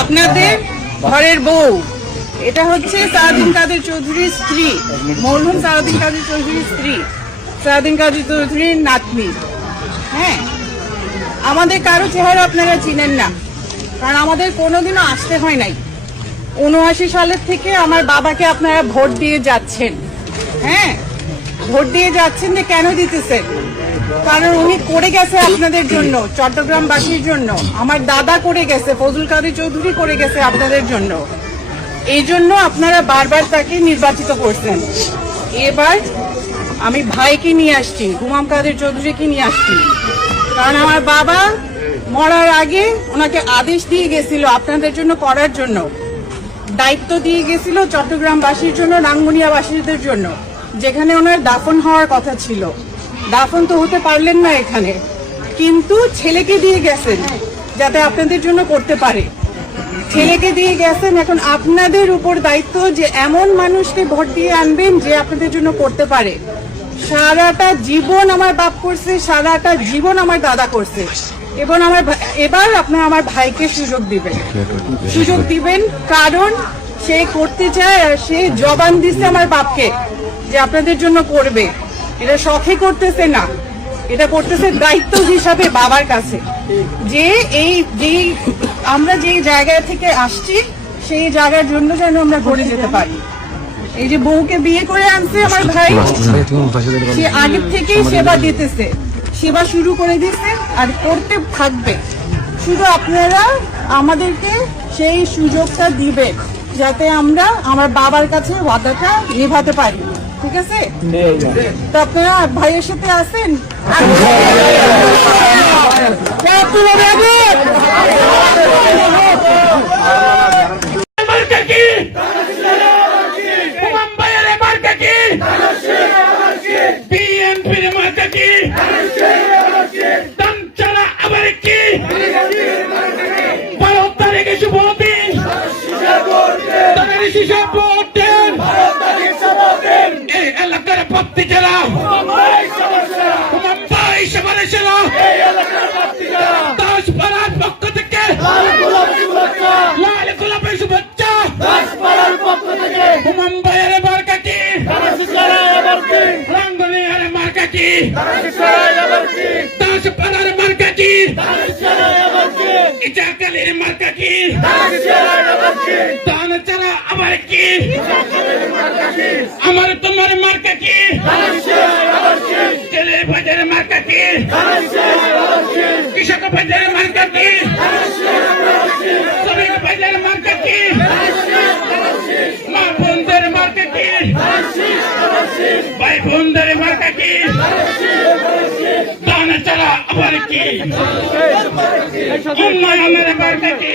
আপনাদের ঘরের বউ, এটা হচ্ছে সারাদিন কাদের চৌধুরীর স্ত্রী, মরহুম সারাদিন কাদের চৌধুরীর স্ত্রী, সারাদিন কাদের চৌধুরীর নাতনি। হ্যাঁ, আমাদের কারো চেহারা আপনারা চিনেন না, কারণ আমাদের কোনোদিনও আসতে হয় নাই। ৭৯ সালের থেকে আমার বাবাকে আপনারা ভোট দিয়ে যাচ্ছেন। হ্যাঁ, ভোট দিয়ে যাচ্ছেন যে কেন দিতেছেন? কারণ উনি করে গেছে আপনাদের জন্য, চট্টগ্রামবাসীর জন্য। আমার দাদা করে গেছে, ফজল কাদের চৌধুরী করে গেছে আপনাদের জন্য। এই জন্য আপনারা বারবার তাকে নির্বাচিত করছেন। এবার আমি ভাইকে নিয়ে আসছি, গুমাম কাদের চৌধুরীকে নিয়ে আসছি, কারণ আমার বাবা মরার আগে ওনাকে আদেশ দিয়ে গেছিল আপনাদের জন্য করার জন্য, দায়িত্ব দিয়ে গেছিল চট্টগ্রামবাসীর জন্য, রাঙ্গুনিয়াবাসীদের জন্য, যেখানে ওনার দাফন হওয়ার কথা ছিল। দাফন তো হতে পারলেন না এখানে, কিন্তু ছেলেকে দিয়ে গেছেন যাতে আপনাদের জন্য করতে পারে। ছেলেকে দিয়ে গেছেন, এখন আপনাদের উপর দায়িত্ব যে এমন মানুষকে ভোট দিয়ে আনবেন যে আপনাদের জন্য করতে পারে। সারাটা জীবন আমার বাপ করছে, সারাটা জীবন আমার দাদা করছে, এবং এবার আপনারা আমার ভাইকে সুযোগ দিবেন, কারণ সে করতে চায় আর সে জবান দিচ্ছে আমার বাপকে যে আপনাদের জন্য করবে। এটা শখে করতেছে না, এটা করতেছে দায়িত্ব হিসাবে বাবার কাছে, যে আমরা যেই জায়গা থেকে আসছি সেই জায়গার জন্য যেন আমরা ঘুরে যেতে পারি। এই যে বউকে বিয়ে করে আনছে আমার ভাই, সে আগের থেকেই সেবা দিতেছে, সেবা শুরু করে দিচ্ছে আর করতে থাকবে। শুধু আপনারা আমাদেরকে সেই সুযোগটা দিবেন যাতে আমরা আমার বাবার কাছে ওয়াদাটা নিভাতে পারি। ঠিক আছে? তো আপনারা ভাইয়ের সাথে আছেন? এলাকার প্রাপ্তি জেলা দাসপাড়ার পক্ষ থেকে লাল গোলাপের শুভেচ্ছা। হুমাম ভাইয়ের মার্কা কি? রাঙ্গুনিয়ার মার্কা কি? দাসপাড়ার মার্কা কি? ইজাকালির মার্কা কি? দান ছাড়া আবার কি? আমার তোমার মার্কা কি? ছেলে ভাইদের মার্কা কি? কৃষক ভাইদের মার্কা কি? শ্রমিক ভাইদের মার্কা কি? মা বোনদের মার্কা কি? ভাই বোনদের মার্কা কি? দান ছাড়া আবার কি? উন্নয়নের মার্কা কি?